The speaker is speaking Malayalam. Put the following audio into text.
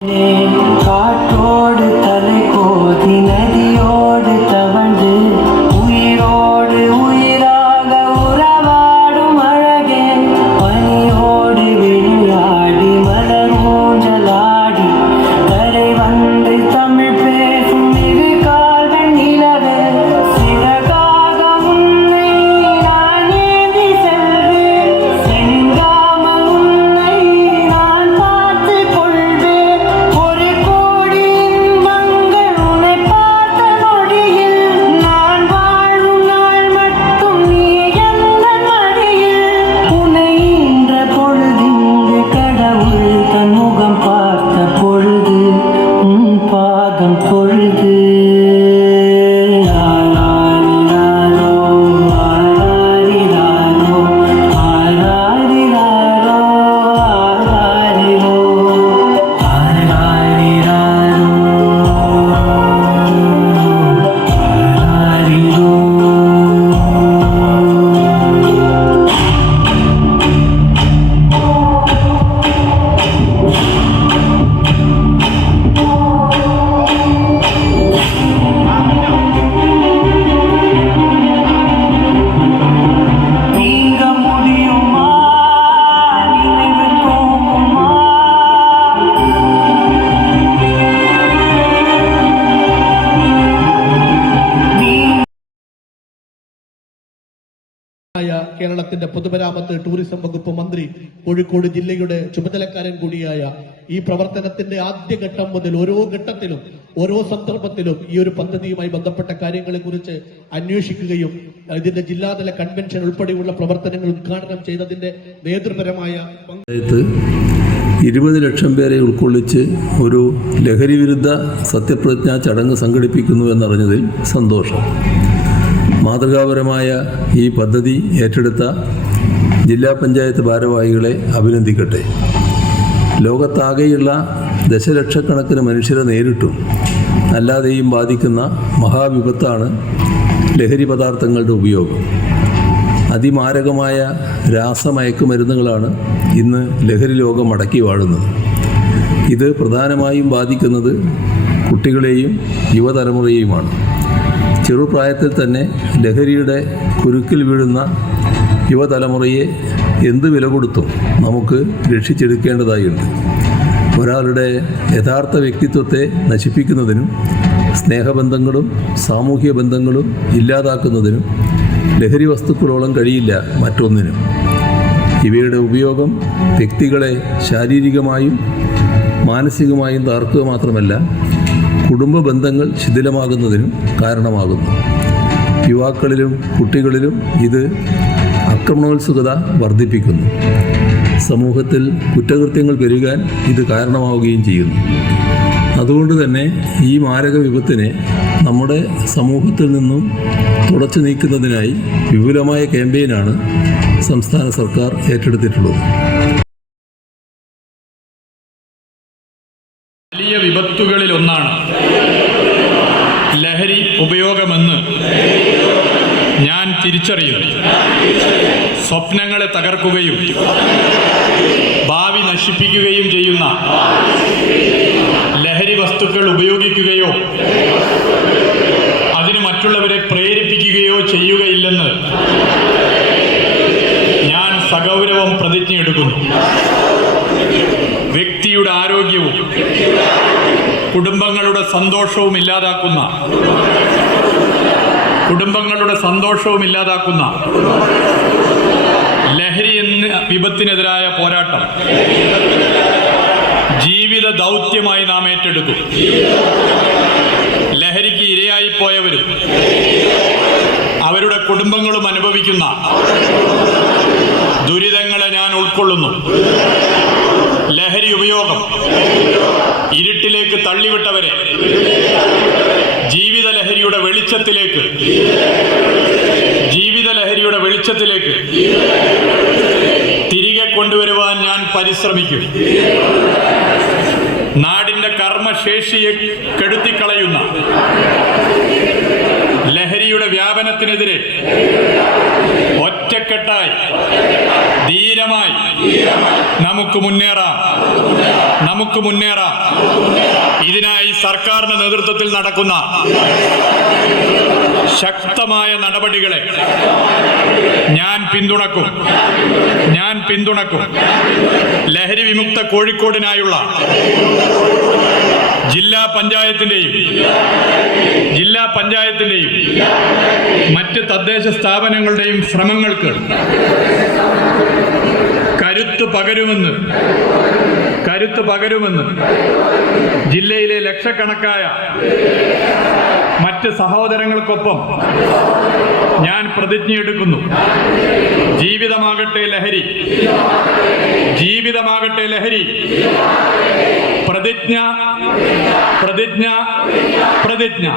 你 കേരളത്തിന്റെ പൊതുമരാമത്ത് ടൂറിസം വകുപ്പ് മന്ത്രി കോഴിക്കോട് ജില്ലയുടെ ചുമതലക്കാരൻ കൂടിയായ ഈ പ്രവർത്തനത്തിന്റെ ആദ്യഘട്ടം മുതൽ ഓരോ ഘട്ടത്തിലും ഓരോ സന്ദർഭത്തിലും ഈ ഒരു പദ്ധതിയുമായി ബന്ധപ്പെട്ട കാര്യങ്ങളെ കുറിച്ച് അന്വേഷിക്കുകയും ഇതിന്റെ ജില്ലാതല കൺവെൻഷൻ ഉൾപ്പെടെയുള്ള പ്രവർത്തനങ്ങൾ ഉദ്ഘാടനം ചെയ്തതിന്റെ നേതൃപരമായ ഇരുപത് ലക്ഷം പേരെ ഉൾക്കൊള്ളിച്ച് ഒരു ലഹരി വിരുദ്ധ സത്യപ്രതിജ്ഞാ ചടങ്ങ് സംഘടിപ്പിക്കുന്നു എന്നറിഞ്ഞതിൽ സന്തോഷം. മാതൃകാപരമായ ഈ പദ്ധതി ഏറ്റെടുത്ത ജില്ലാ പഞ്ചായത്ത് ഭാരവാഹികളെ അഭിനന്ദിക്കട്ടെ. ലോകത്താകെയുള്ള ദശലക്ഷക്കണക്കിന് മനുഷ്യരെ നേരിട്ടും അല്ലാതെയും ബാധിക്കുന്ന മഹാവിപത്താണ് ലഹരി പദാർത്ഥങ്ങളുടെ ഉപയോഗം. അതിമാരകമായ രാസമയക്കുമരുന്നുകളാണ് ഇന്ന് ലഹരി ലോകം അടക്കി വാഴുന്നത്. ഇത് പ്രധാനമായും ബാധിക്കുന്നത് കുട്ടികളെയും യുവതലമുറയെയുമാണ്. ചെറുപ്രായത്തിൽ തന്നെ ലഹരിയുടെ കുരുക്കിൽ വീഴുന്ന യുവതലമുറയെ എന്ത് വില കൊടുത്തും നമുക്ക് രക്ഷിച്ചെടുക്കേണ്ടതായുണ്ട്. ഒരാളുടെ യഥാർത്ഥ വ്യക്തിത്വത്തെ നശിപ്പിക്കുന്നതിനും സ്നേഹബന്ധങ്ങളും സാമൂഹ്യ ബന്ധങ്ങളും ഇല്ലാതാക്കുന്നതിനും ലഹരി വസ്തുക്കളോളം കഴിയില്ല മറ്റൊന്നിനും. ഇവയുടെ ഉപയോഗം വ്യക്തികളെ ശാരീരികമായും മാനസികമായും തകർക്കുക മാത്രമല്ല കുടുംബ ബന്ധങ്ങൾ ശിഥിലമാകുന്നതിനും കാരണമാകുന്നു. യുവാക്കളിലും കുട്ടികളിലും ഇത് അക്രമണോത്സുകത വർദ്ധിപ്പിക്കുന്നു. സമൂഹത്തിൽ കുറ്റകൃത്യങ്ങൾ പെരുകാൻ ഇത് കാരണമാവുകയും ചെയ്യുന്നു. അതുകൊണ്ട് തന്നെ ഈ മാരക വിപത്തിനെ നമ്മുടെ സമൂഹത്തിൽ നിന്നും തുടച്ചു നീക്കുന്നതിനായി വിപുലമായ ക്യാമ്പയിനാണ് സംസ്ഥാന സർക്കാർ ഏറ്റെടുത്തിട്ടുള്ളത്. വലിയ വിപത്തുകളിൽ ഒന്നാണ് ലഹരി ഉപയോഗമെന്ന് ഞാൻ തിരിച്ചറിയുന്നു. സ്വപ്നങ്ങളെ തകർക്കുകയും ഭാവി നശിപ്പിക്കുകയും ചെയ്യുന്ന ലഹരി വസ്തുക്കൾ ഉപയോഗിക്കുകയോ അതിന് മറ്റുള്ളവരെ പ്രേരിപ്പിക്കുകയോ ചെയ്യുകയില്ലെന്ന് ഞാൻ സഗൗരവം പ്രതിജ്ഞയെടുക്കുന്നു. വ്യക്തിയുടെ ആരോഗ്യവും കുടുംബങ്ങളുടെ സന്തോഷവും ഇല്ലാതാക്കുന്ന കുടുംബങ്ങളുടെ സന്തോഷവും ഇല്ലാതാക്കുന്ന ലഹരി എന്ന വിപത്തിനെതിരായ പോരാട്ടം ജീവിത ദൗത്യമായി നാം ഏറ്റെടുക്കും. ലഹരിക്ക് ഇരയായി പോയവരും അവരുടെ കുടുംബങ്ങളും അനുഭവിക്കുന്ന ദുരിതങ്ങളെ ഞാൻ ഉൾക്കൊള്ളുന്നു. ലഹരി ഉപയോഗം. ഇരുട്ടിലേക്ക് തള്ളിവിട്ടവരെ. ജീവിത ലഹരിയുടെ വെളിച്ചത്തിലേക്ക്. ജീവിത ലഹരിയുടെ വെളിച്ചത്തിലേക്ക്. തിരികെ കൊണ്ടുവരുവാൻ ഞാൻ പരിശ്രമിക്കും. നാടിന്റെ കർമ്മശേഷിയെ കെടുത്തിക്കളയുന്ന ലഹരിയുടെ വ്യാപനത്തിനെതിരെ ഒറ്റക്കെട്ടായി ധീരമായി നമുക്ക് മുന്നേറാം. നമുക്ക് മുന്നേറാം. ഇതിനായി സർക്കാരിന്റെ നേതൃത്വത്തിൽ നടക്കുന്ന ശക്തമായ നടപടികളെ ഞാൻ പിന്തുണക്കും. ഞാൻ പിന്തുണക്കും. ലഹരി വിമുക്ത കോഴിക്കോടിനായുള്ള ജില്ലാ പഞ്ചായത്തിന്റെയും ജില്ലാ പഞ്ചായത്തിന്റെയും മറ്റ് തദ്ദേശ സ്ഥാപനങ്ങളുടെയും ശ്രമങ്ങൾക്ക് കരുത്ത് പകരുമെന്ന്. കരുത്ത് പകരുമെന്ന്. ജില്ലയിലെ ലക്ഷക്കണക്കായ മറ്റ് സഹോദരങ്ങൾക്കൊപ്പം ഞാൻ പ്രതിജ്ഞയെടുക്കുന്നു. ജീവിതമാകട്ടെ ലഹരി. ജീവിതമാകട്ടെ ലഹരി. പ്രതിജ്ഞ പ്രതിജ്ഞ പ്രതിജ്ഞ.